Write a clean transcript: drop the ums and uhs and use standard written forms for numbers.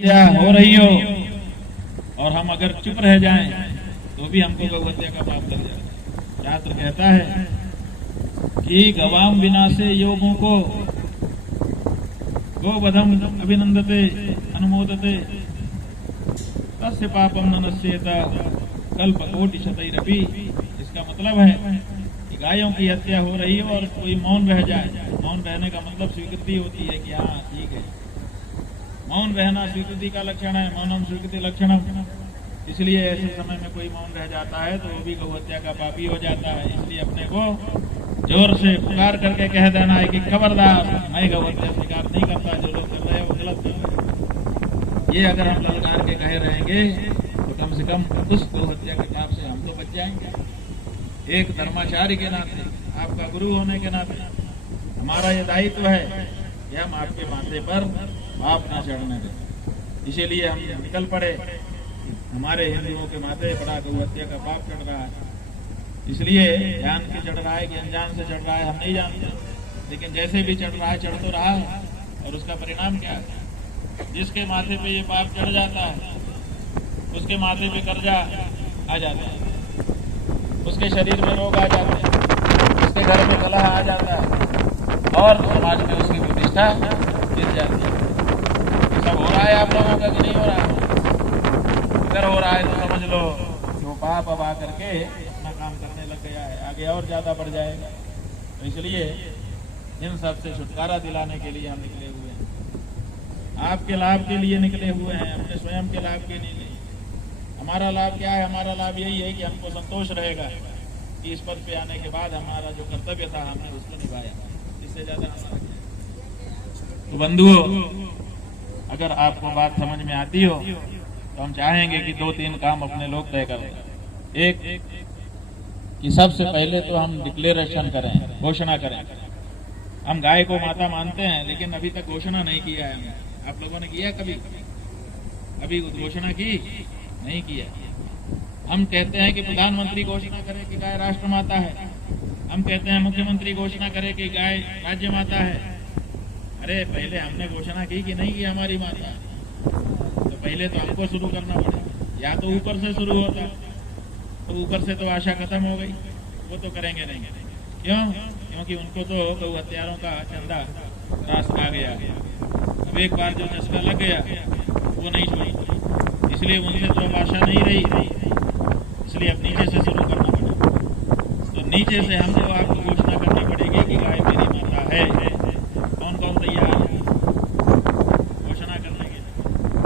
हत्या हो रही हो और हम अगर चुप रह जाएं तो भी हमको गौ हत्या का पाप लग जाए। शास्त्र कहता है कि गवाम विनाशे योगों को गोवधम अभिनंदते अनुमोदते तस्य पापम न नश्येत कल्पकोटि शतैरपि। इसका मतलब है कि गायों की हत्या हो रही हो और कोई मौन रह जाए। मौन रहने का मतलब स्वीकृति होती है कि हाँ ठीक है, मौन रहना स्वीकृति का लक्षण है, मौनम स्वीकृति लक्षणम। इसलिए ऐसे समय में कोई मौन रह जाता है तो वो भी गौ हत्या का पापी हो जाता है। इसलिए अपने को जोर से पुकार करके कह देना है कि खबरदार, मैं गौ हत्या स्वीकार नहीं करता, जो लोग कर रहे हैं वो गलत कर रहे हैं। ये अगर हम ललकार के कहे रहेंगे तो कम से कम उस गौ हत्या के पाप से हम तो बच जाएंगे। एक धर्माचार्य के नाते, आपका गुरु होने के नाते हमारा ये दायित्व है कि हम आपके माथे पर पाप ना चढ़ने दें। इसीलिए हम निकल पड़े। हमारे हिंदुओं के माथे बड़ा गौ हत्या का पाप चढ़ रहा है। इसलिए जान के चढ़ रहा है कि अनजान से चढ़ रहा है हम नहीं जानते, लेकिन जैसे भी चढ़ रहा है चढ़ तो रहा है। और उसका परिणाम क्या है? जिसके माथे पे ये पाप चढ़ जाता है उसके माथे पे कर्जा आ जाता है, उसके शरीर में रोग आ जाते हैं, उसके घर में कलह आ जाता है और समाज में उसकी प्रतिष्ठा गिर जाती है। सब हो रहा है आप लोगों का कि नहीं हो रहा है? अगर हो रहा है तो समझ लो वो पाप अब आकर के अपना काम करने लग गया है, आगे और ज्यादा बढ़ जाएगा। तो इसलिए इन सब से छुटकारा दिलाने के लिए हम निकले हुए हैं, आपके लाभ के लिए निकले हुए हैं, अपने स्वयं के लाभ के लिए नहीं। हमारा लाभ क्या है? हमारा लाभ यही है कि हमको संतोष रहेगा कि इस पद पे आने के बाद हमारा जो कर्तव्य था हमने उसको निभाया। इससे ज्यादा हमारा क्या। तो बंधुओं, अगर आपको बात समझ में आती हो तो हम चाहेंगे कि 2-3 काम अपने लोग तय करें। एक कि सबसे पहले तो हम डिक्लेरेशन करें, घोषणा करें। हम गाय को माता मानते हैं लेकिन अभी तक घोषणा नहीं किया है हमने। आप लोगों ने किया कभी? अभी घोषणा की नहीं किया। हम कहते हैं कि प्रधानमंत्री घोषणा करे कि गाय राष्ट्र माता है, हम कहते हैं मुख्यमंत्री घोषणा करे कि गाय राज्य माता है। अरे पहले हमने घोषणा की कि नहीं की हमारी माता? तो पहले तो हमको शुरू करना पड़ेगा। या तो ऊपर से शुरू होता तो ऊपर से तो आशा खत्म हो गई, वो तो करेंगे नहीं। क्यों? क्योंकि उनको तो गौ हत्यारों का चंदा रास आ गया। अब एक बार जो चस्का लग गया वो नहीं छोड़ी, इसलिए उनसे तो अब आशा नहीं रही। इसलिए अब नीचे से शुरू करना पड़ेगा। तो नीचे से हमको आपको घोषणा करनी पड़ेगी कि गाय मेरी माता है।